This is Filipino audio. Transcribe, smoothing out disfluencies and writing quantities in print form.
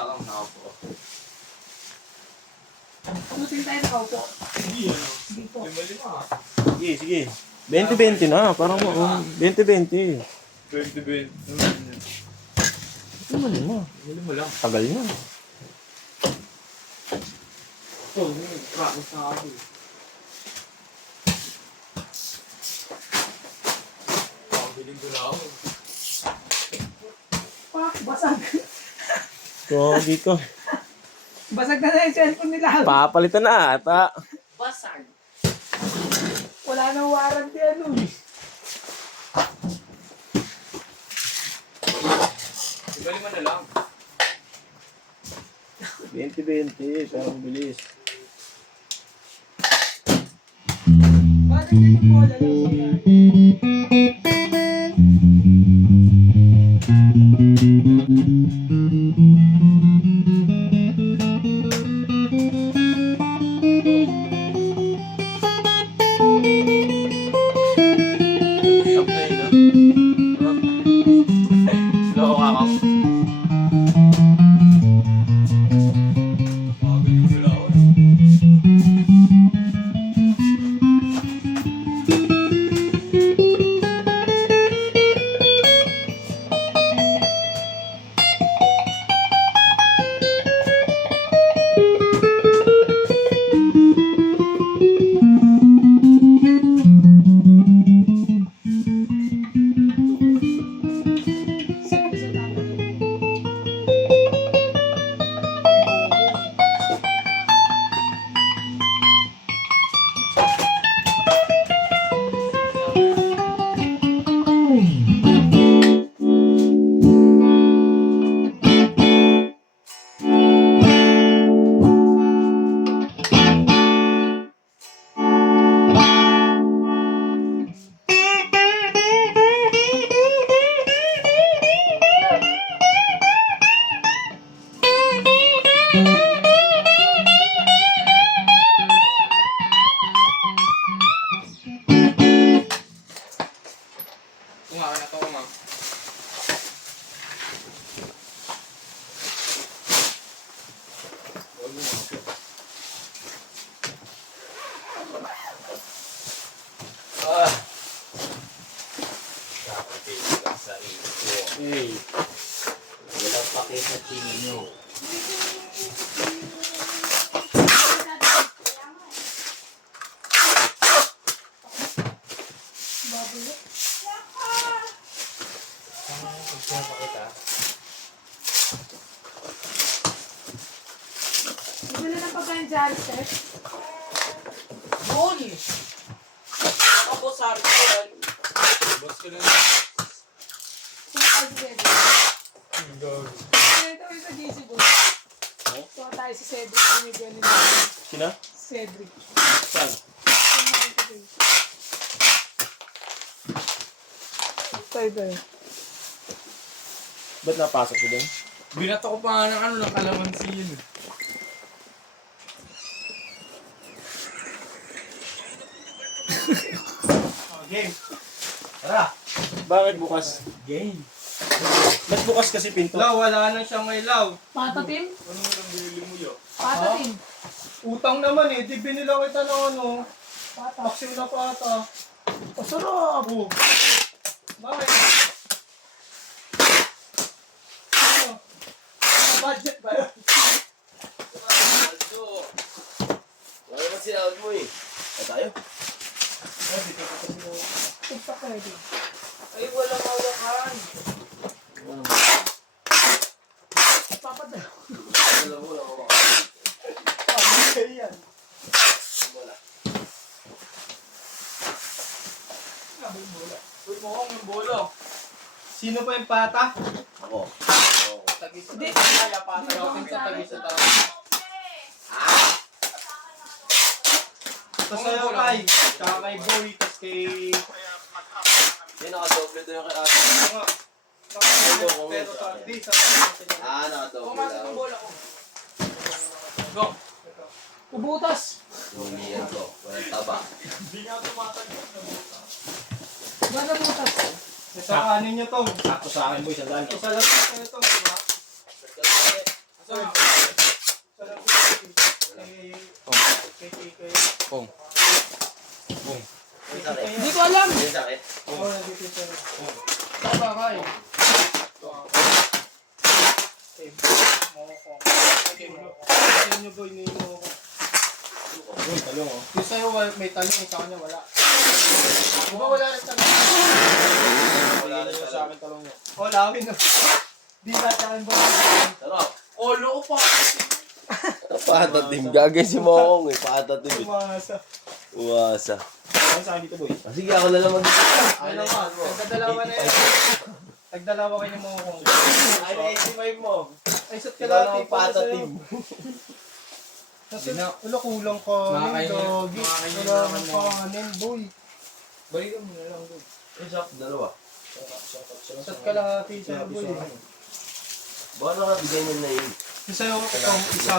Ako nakaupo. Tutin tayo nakaupo. Sige, ano? Sige po. Lima-lima. Sige, sige. 20-20 na. Parang 20-20. 20-20. Lima-lima. Lima lang. Tagal na. Oh, practice na ako. Pabiling ko na ako. Pak, basag. So, dito. Basag na yung cellphone nila. Papalitan na ata. Basag. Wala nang warranty ano eh. Lima-lima na lang. 20-20. Parang bilis. Bakit yung bola lang wala? Stop na yun, ah. Slow ka ako. Pabiling ko na ako. Kumain na to, ma'am. Ah. Kapatid ka sa ito. Hey. Walang pakit sa tingin nyo. Babulo. Hindi na lang pagkain dyan, sir. Yun! Ako sa akin. Boss ko lang. Sumakal si Cedric. Ito yung sa GC boy. Sumakal tayo si Cedric. Binigyan nila Sina? Cedric. Saan? Tayo. Ba't napasok ko doon? Binato ko pa nga ng ng kalamansi yun. Game. Tara. Bakit bukas? Game. Ba't bukas kasi pinto? Law, wala na siyang may law. Patatim? Ano mo lang binili mo yun? Patatim. Utang naman eh, di binila kita ng ano, Pata. taksim na pata. Masarap. Oh. Bakit? Ano? Budget ba yun? Aldo! Wala naman sinawag mo eh. Ay tayo? TikTok na rin. Ay walang mawakan. Papadala. Wala mo lang mawakan. Pamigay yan. Wala. Uy, mukhang yung bolo. Sino pa yung pata? Ako. Tagis sa Hindi. kaya pa Hindi natin ako sa tagis sa sa- tao. Ito sa'yo kay. Tsaka kay Boy, tas kay... Yan nakadoble doon yung kay ate. Mga. Tsaka kay pero sa di, sa Nakadoble Pumasok daw. ang bola ko. Go! Ubutas. Lumiyan to. Walang taba. Ganda butas. Sa kanin nyo to. Sakto sa akin boy, sandaan. Isa lang sa ito. Diba? Asa ko alam. Yung sakit. Oo, nandito yung sa'yo. Tama ka eh. Sa inyo boy, hindi mo ako. Uy, talong oh. Yung sa'yo may talong, yung sa kanya wala. Di ba wala rin talong? Wala na yung sa akin talong niya. Wala amin no. Di lahat sa akin ba? Sarap. Olo ko pa. Patatim. Gagay si Mokong eh. Patatim eh. Umasa. Uwasa. Ano sa akin dito, boy? Ah, sige, ako na lang mag-dito. Ay naman, tagdadalawa na yan. Tagdalawa kayo mo kung. Ay, 85 mo. Ay, sat Ikaw kalati lang pa patatim. Kasi wala kulang ka. Doggy. Wala nang kanin, boy. Balikan mo na lang doon. Isa, dalawa. Sat kalati sa'yo, boy. Baka nakabigay niya na yun. Yung sa'yo, ito, isa.